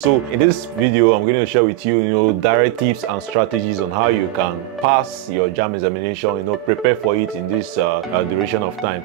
So in this video, I'm going to share with you, direct tips and strategies on how you can pass your JAMB examination, prepare for it in this duration of time.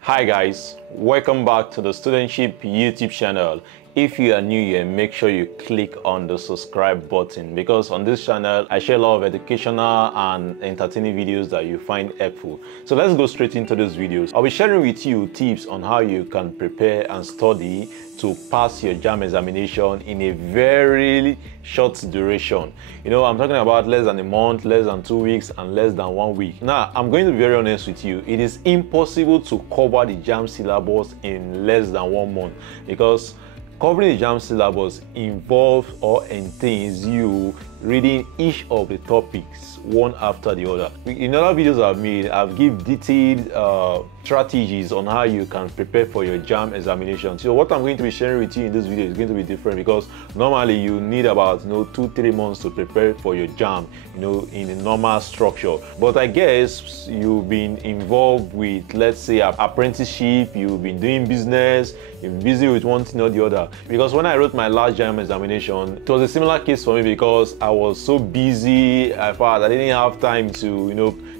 Hi guys, welcome back to the Studentship YouTube channel. If you are new here, make sure you click on the subscribe button because on this channel I share a lot of educational and entertaining videos that you find helpful. So let's go straight into these videos. I'll be sharing with you tips on how you can prepare and study to pass your JAMB examination in a very short duration. I'm talking about less than a month, less than 2 weeks, and less than 1 week. Now, I'm going to be very honest with you. It is impossible to cover the JAMB syllabus in less than 1 month because covering the JAMB syllabus involves or entails you reading each of the topics one after the other. In other videos I've made, I've given detailed strategies on how you can prepare for your JAMB examination. So what I'm going to be sharing with you in this video is going to be different because normally you need about 2-3 months to prepare for your JAMB, in a normal structure. But I guess you've been involved with, let's say, apprenticeship, you've been doing business, you've been busy with one thing or the other. Because when I wrote my last JAMB examination, it was a similar case for me because I was so busy. I thought I didn't have time to,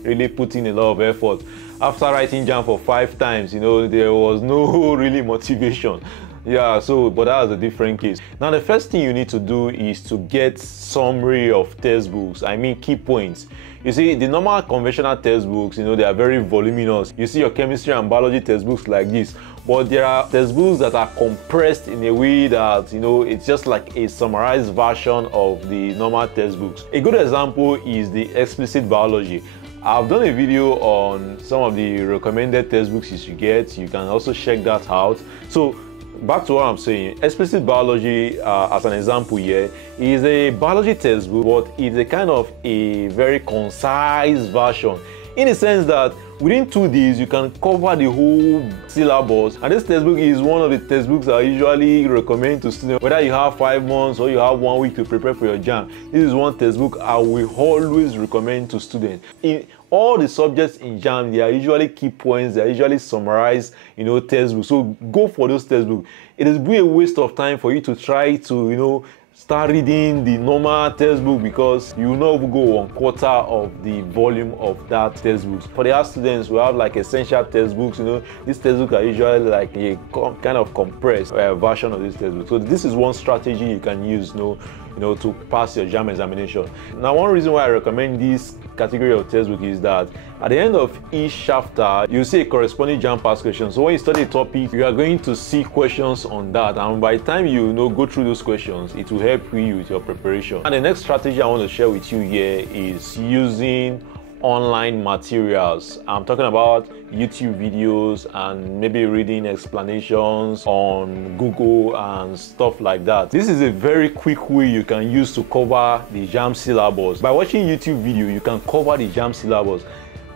really put in a lot of effort. After writing JAMB for 5 times, there was no really motivation. Yeah, but that was a different case. Now, the first thing you need to do is to get summary of textbooks. I mean, key points. You see, the normal conventional textbooks, they are very voluminous. You see your chemistry and biology textbooks like this, but there are textbooks that are compressed in a way that, it's just like a summarized version of the normal textbooks. A good example is the explicit biology. I've done a video on some of the recommended textbooks you should get. You can also check that out. So back to what I'm saying, explicit biology, as an example here, is a biology textbook, but it's a kind of a very concise version in the sense that within 2 days you can cover the whole syllabus. And this textbook is one of the textbooks I usually recommend to students, whether you have 5 months or you have 1 week to prepare for your JAMB. This is one textbook I will always recommend to students. In all the subjects in JAMB, there are usually key points, they are usually summarized, textbooks. So go for those textbooks. It is a waste of time for you to try to, start reading the normal textbook because you will not go 1/4 of the volume of that textbook. For the art students, we have like essential textbooks. These textbooks are usually like a kind of compressed version of this textbook. So this is one strategy you can use, to pass your JAMB examination. Now, one reason why I recommend this category of textbook is that at the end of each chapter, you see a corresponding JAMB pass question. So when you study a topic, you are going to see questions on that, and by the time you go through those questions, it will help you with your preparation. And the next strategy I want to share with you here is using online materials. I'm talking about YouTube videos and maybe reading explanations on Google and stuff like that. This is a very quick way you can use to cover the JAMB syllabus. By watching YouTube video, you can cover the JAMB syllabus.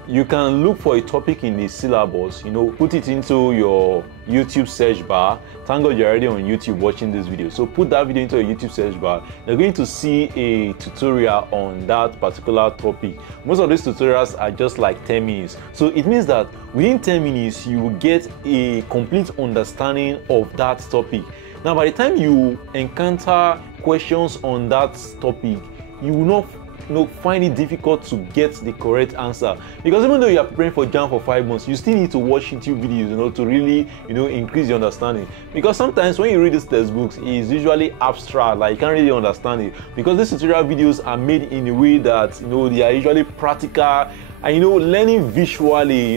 You can look for a topic in the syllabus, put it into your YouTube search bar. Thank God you're already on YouTube watching this video. So put that video into your YouTube search bar. You're going to see a tutorial on that particular topic. Most of these tutorials are just like 10 minutes. So it means that within 10 minutes, you will get a complete understanding of that topic. Now, by the time you encounter questions on that topic, you will not find it difficult to get the correct answer, because even though you are preparing for JAMB for 5 months, you still need to watch YouTube videos to really increase your understanding. Because sometimes when you read these textbooks, it's usually abstract, like you can't really understand it, because these tutorial videos are made in a way that they are usually practical. And learning visually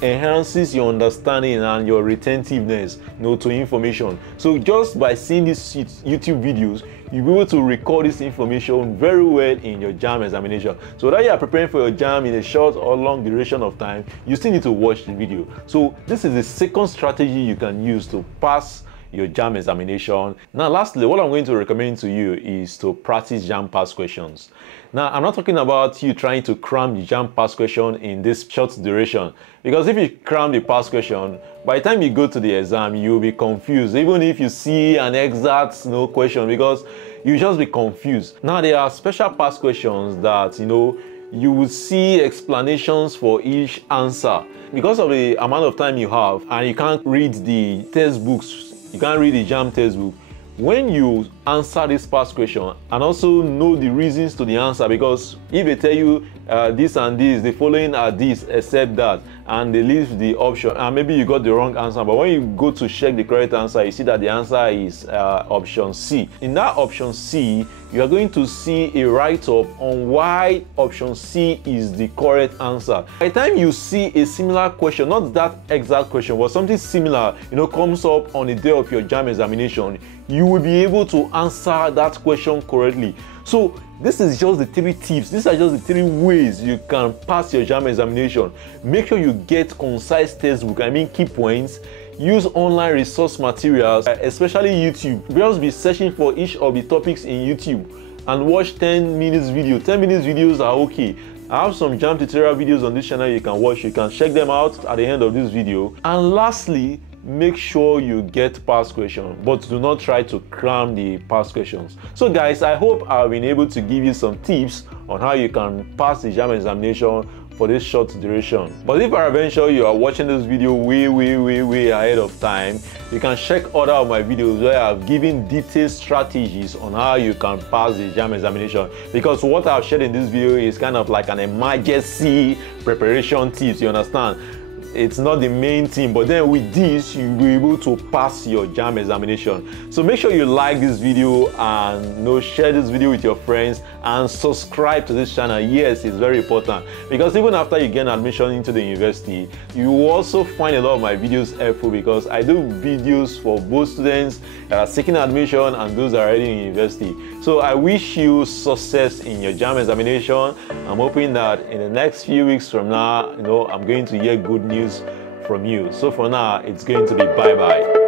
enhances your understanding and your retentiveness to information. So just by seeing these YouTube videos, you'll be able to record this information very well in your JAMB examination. So whether you are preparing for your JAMB in a short or long duration of time, you still need to watch the video. So this is the second strategy you can use to pass your JAMB examination. Now, lastly, what I'm going to recommend to you is to practice JAMB pass questions. Now, I'm not talking about you trying to cram the JAMB pass question in this short duration, because if you cram the pass question, by the time you go to the exam, you'll be confused, even if you see an exact question, because you just be confused. Now, there are special pass questions that you will see explanations for each answer. Because of the amount of time you have and you can't read the textbooks, you can't read the JAMB textbook, when you answer this past question and also know the reasons to the answer, because if they tell you this and this, the following are this except that, and they leave the option and maybe you got the wrong answer, but when you go to check the correct answer, you see that the answer is option C. In that option C, you are going to see a write-up on why option C is the correct answer. By the time you see a similar question, not that exact question, but something similar, comes up on the day of your JAMB examination, you will be able to answer that question correctly. So this is just the 3 tips. These are just the 3 ways you can pass your JAMB examination. Make sure you get concise textbook, key points. Use online resource materials, especially YouTube. Just be searching for each of the topics in YouTube and watch 10 minutes video. 10 minutes videos are okay. I have some JAMB tutorial videos on this channel you can watch. You can check them out at the end of this video. And lastly, make sure you get past questions, but do not try to cram the past questions. So guys, I hope I've been able to give you some tips on how you can pass the JAMB examination for this short duration. But if peradventure you are watching this video way ahead of time, you can check other of my videos where I've given detailed strategies on how you can pass the JAMB examination, because what I've shared in this video is kind of like an emergency preparation tips, you understand? It's not the main thing, but then with this you'll be able to pass your JAMB examination. So make sure you like this video and share this video with your friends and subscribe to this channel. Yes, it's very important, because even after you get admission into the university, you will also find a lot of my videos helpful, because I do videos for both students that are seeking admission and those that are already in university. So I wish you success in your JAMB examination. I'm hoping that in the next few weeks from now, I'm going to hear good news from you. So for now, it's going to be bye-bye.